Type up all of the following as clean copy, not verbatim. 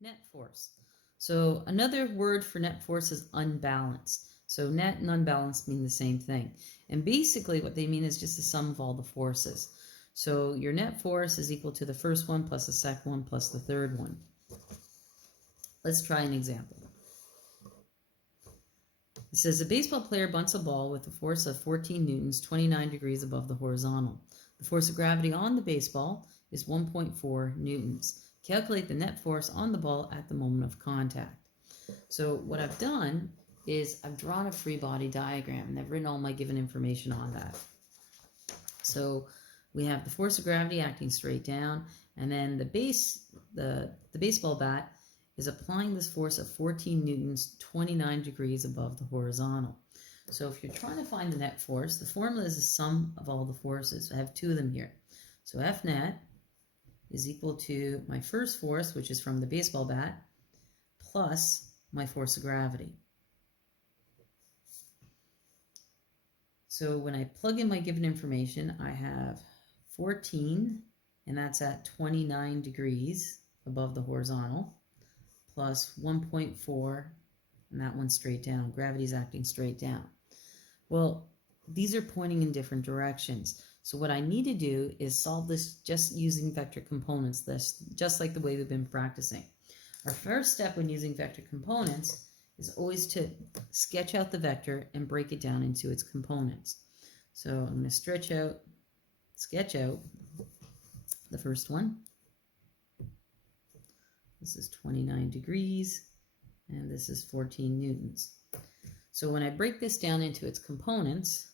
Net force. So another word for net force is unbalanced. So net and unbalanced mean the same thing. And basically what they mean is just the sum of all the forces. So your net force is equal to the first one plus the second one plus the third one. Let's try an example. It says a baseball player bunts a ball with a force of 14 newtons, 29 degrees above the horizontal. The force of gravity on the baseball is 1.4 newtons. Calculate the net force on the ball at the moment of contact. So what I've done is I've drawn a free body diagram and I've written all my given information on that. So we have the force of gravity acting straight down, and then the baseball bat is applying this force of 14 newtons, 29 degrees above the horizontal. So if you're trying to find the net force, the formula is the sum of all the forces. I have two of them here. So Fnet is equal to my first force, which is from the baseball bat, plus my force of gravity. So when I plug in my given information, I have 14, and that's at 29 degrees above the horizontal, plus 1.4, and that one's straight down. Gravity's acting straight down. Well, these are pointing in different directions. So what I need to do is solve this just using vector components, just like the way we've been practicing. Our first step when using vector components is always to sketch out the vector and break it down into its components. So I'm going to sketch out the first one. This is 29 degrees, and this is 14 newtons. So when I break this down into its components,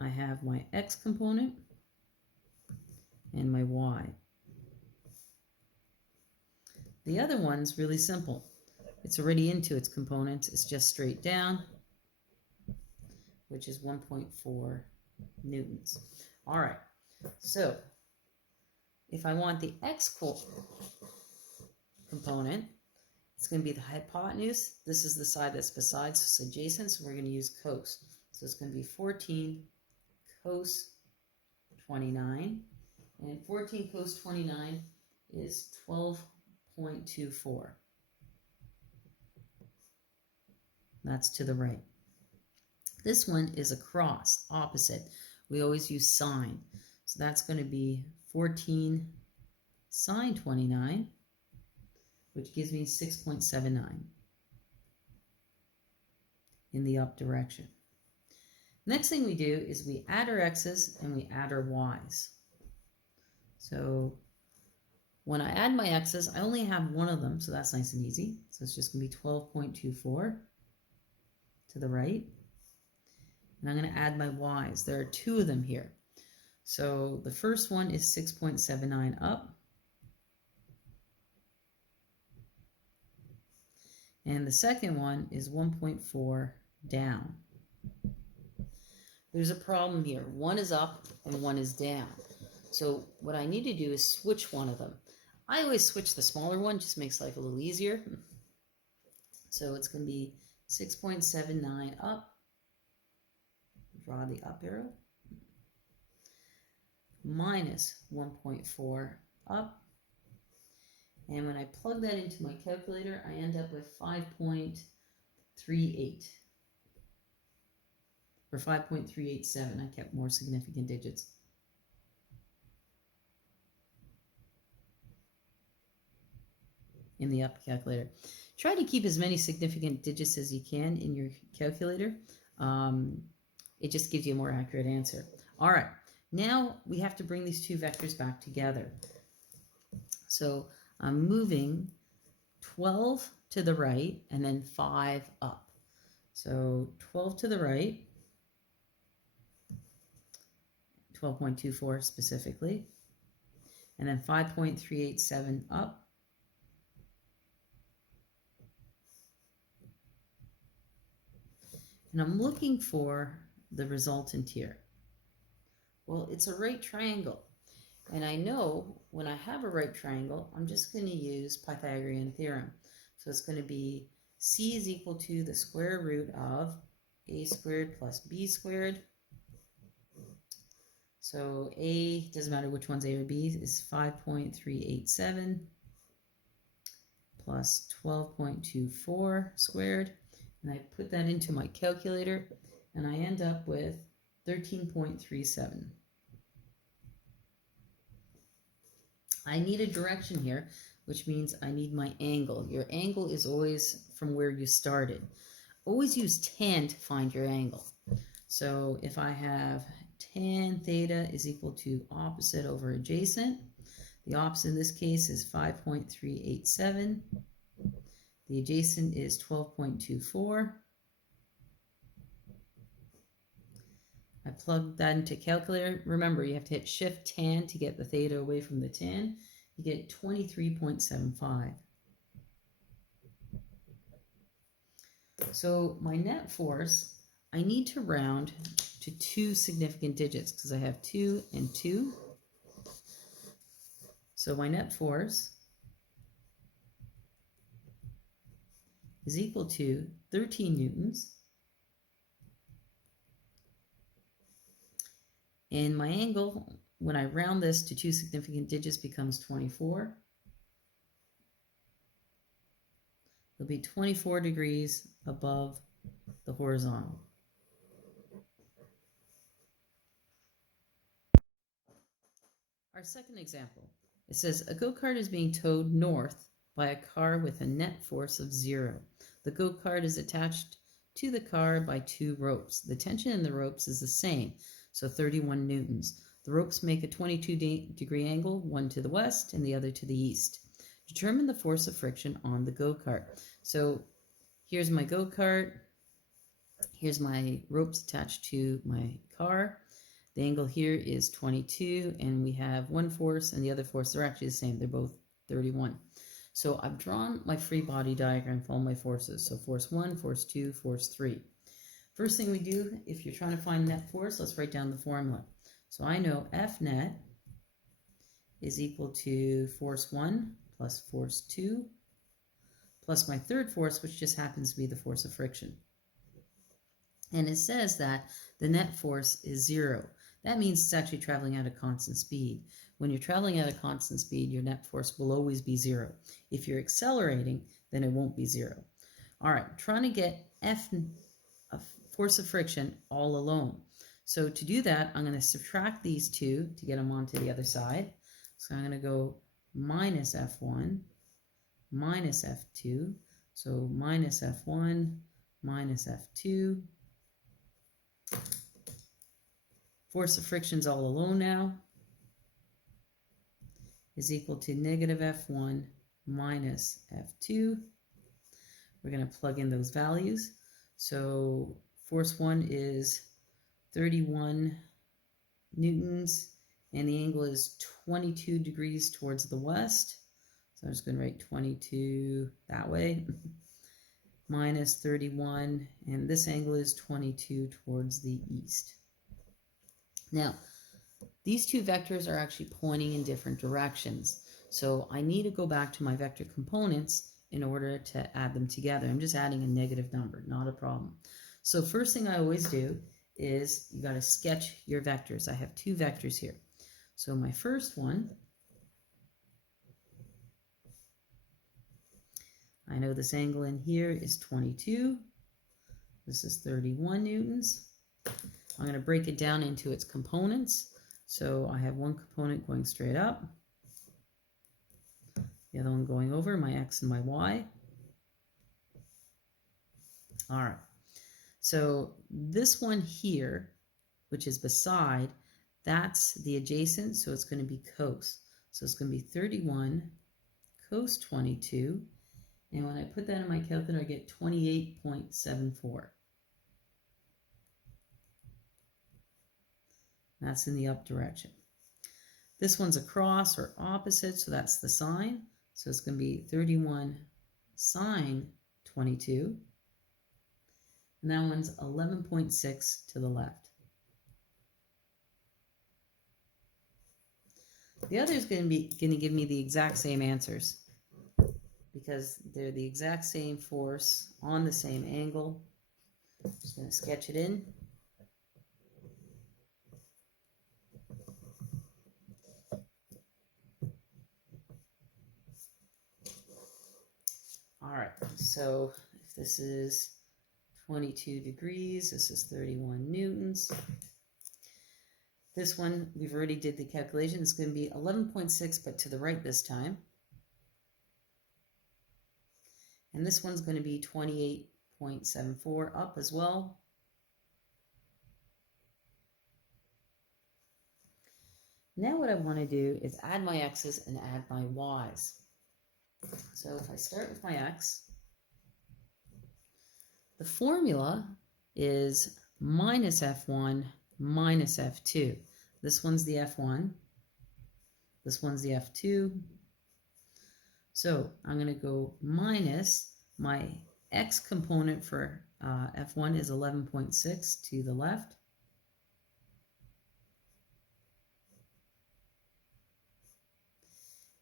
I have my x component and my y. The other one's really simple. It's already into its components. It's just straight down, which is 1.4 newtons. All right, so if I want the x component, it's going to be the hypotenuse. This is the side that's besides, so it's adjacent, so we're going to use cos. So it's going to be 14 cos 29, and 14 cos 29 is 12.24. That's to the right. This one is across, opposite. We always use sine. So that's going to be 14 sine 29, which gives me 6.79 in the up direction. Next thing we do is we add our x's and we add our y's. So when I add my x's, I only have one of them, so that's nice and easy. So it's just going to be 12.24 to the right. And I'm going to add my y's. There are two of them here. So the first one is 6.79 up. And the second one is 1.4 down. There's a problem here. One is up and one is down. So what I need to do is switch one of them. I always switch the smaller one, just makes life a little easier. So it's going to be 6.79 up. Draw the up arrow. Minus 1.4 up. And when I plug that into my calculator, I end up with 5.38. Or 5.387. I kept more significant digits. In the up calculator. Try to keep as many significant digits as you can in your calculator. It just gives you a more accurate answer. All right, now we have to bring these two vectors back together. So I'm moving 12 to the right and then 5 up. So 12 to the right, 12.24 specifically, and then 5.387 up. And I'm looking for the resultant here. Well, it's a right triangle. And I know when I have a right triangle, I'm just going to use Pythagorean theorem. So it's going to be C is equal to the square root of A squared plus B squared. So A, doesn't matter which one's A or B, is 5.387. plus 12.24 squared. And I put that into my calculator, and I end up with 13.37. I need a direction here, which means I need my angle. Your angle is always from where you started. Always use tan to find your angle. So if I have tan theta is equal to opposite over adjacent, the opposite in this case is 5.387. The adjacent is 12.24. I plug that into calculator. Remember, you have to hit Shift tan to get the theta away from the tan. You get 23.75. So my net force, I need to round to 2 significant digits because I have 2 and 2. So my net force is equal to 13 newtons. And my angle, when I round this to 2 significant digits, becomes 24. It'll be 24 degrees above the horizontal. Our second example, it says a go-kart is being towed north by a car with a net force of 0. The go-kart is attached to the car by 2 ropes. The tension in the ropes is the same, so 31 newtons. The ropes make a 22-degree angle, one to the west and the other to the east. Determine the force of friction on the go-kart. So here's my go-kart. Here's my ropes attached to my car. The angle here is 22, and we have one force and the other force. They're actually the same. They're both 31. So I've drawn my free body diagram for all my forces. So force 1, force 2, force 3. First thing we do, if you're trying to find net force, let's write down the formula. So I know Fnet is equal to force 1 plus force 2 plus my third force, which just happens to be the force of friction. And it says that the net force is 0. That means it's actually traveling at a constant speed. When you're traveling at a constant speed, your net force will always be 0. If you're accelerating, then it won't be 0. All right, trying to get force of friction all alone. So to do that, I'm going to subtract these two to get them onto the other side. So I'm going to go minus F1 minus F2. So minus F1 minus F2. Force of friction is all alone now, is equal to negative F1 minus F2. We're going to plug in those values. So force 1 is 31 newtons, and the angle is 22 degrees towards the west. So I'm just going to write 22 that way, minus 31, and this angle is 22 towards the east. Now, these two vectors are actually pointing in different directions. So I need to go back to my vector components in order to add them together. I'm just adding a negative number, not a problem. So first thing I always do is you got to sketch your vectors. I have 2 vectors here. So my first one, I know this angle in here is 22. This is 31 newtons. I'm going to break it down into its components. So I have one component going straight up, the other one going over, my x and my y. All right. So this one here, which is beside, that's the adjacent, so it's going to be cos. So it's going to be 31 cos 22. And when I put that in my calculator, I get 28.74. That's in the up direction. This one's across or opposite, so that's the sine. So it's going to be 31 sine 22. And that one's 11.6 to the left. The other is going to give me the exact same answers because they're the exact same force on the same angle. Just going to sketch it in. All right, so if this is 22 degrees, this is 31 newtons. This one, we've already did the calculation. It's going to be 11.6, but to the right this time. And this one's going to be 28.74 up as well. Now what I want to do is add my x's and add my y's. So if I start with my x, the formula is minus f1 minus f2. This one's the f1. This one's the f2. So I'm going to go minus my x component for f1 is 11.6 to the left.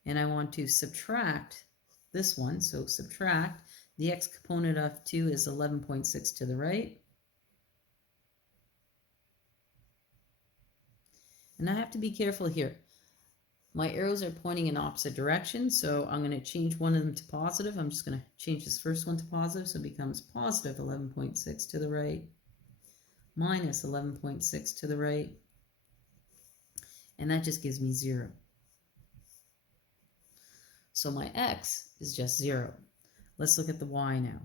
And I want to subtract this one. So subtract the x component of 2 is 11.6 to the right. And I have to be careful here. My arrows are pointing in opposite directions, so I'm going to change one of them to positive. I'm just going to change this first one to positive, so it becomes positive 11.6 to the right, minus 11.6 to the right, and that just gives me 0. So my x is just 0. Let's look at the y now.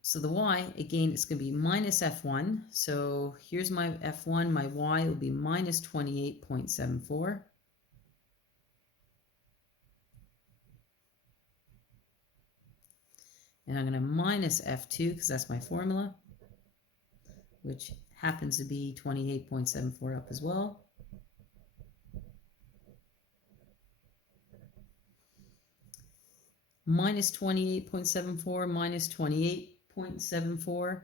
So the y, again, it's going to be minus f1. So here's my f1. My y will be minus 28.74. And I'm going to minus f2 because that's my formula, which happens to be 28.74 up as well. Minus 28.74 minus 28.74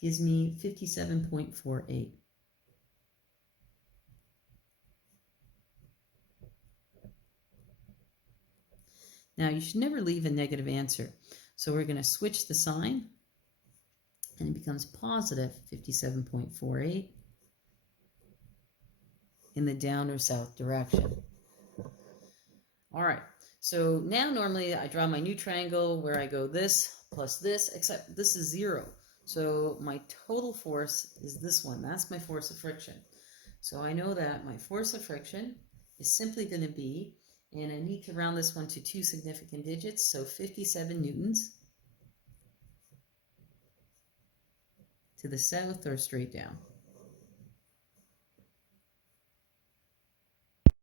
gives me 57.48. Now you should never leave a negative answer. So we're going to switch the sign and it becomes positive 57.48 in the down or south direction. All right, so now normally I draw my new triangle where I go this plus this, except this is 0. So my total force is this one. That's my force of friction. So I know that my force of friction is simply going to be, and I need to round this one to 2 significant digits, so 57 newtons to the south or straight down.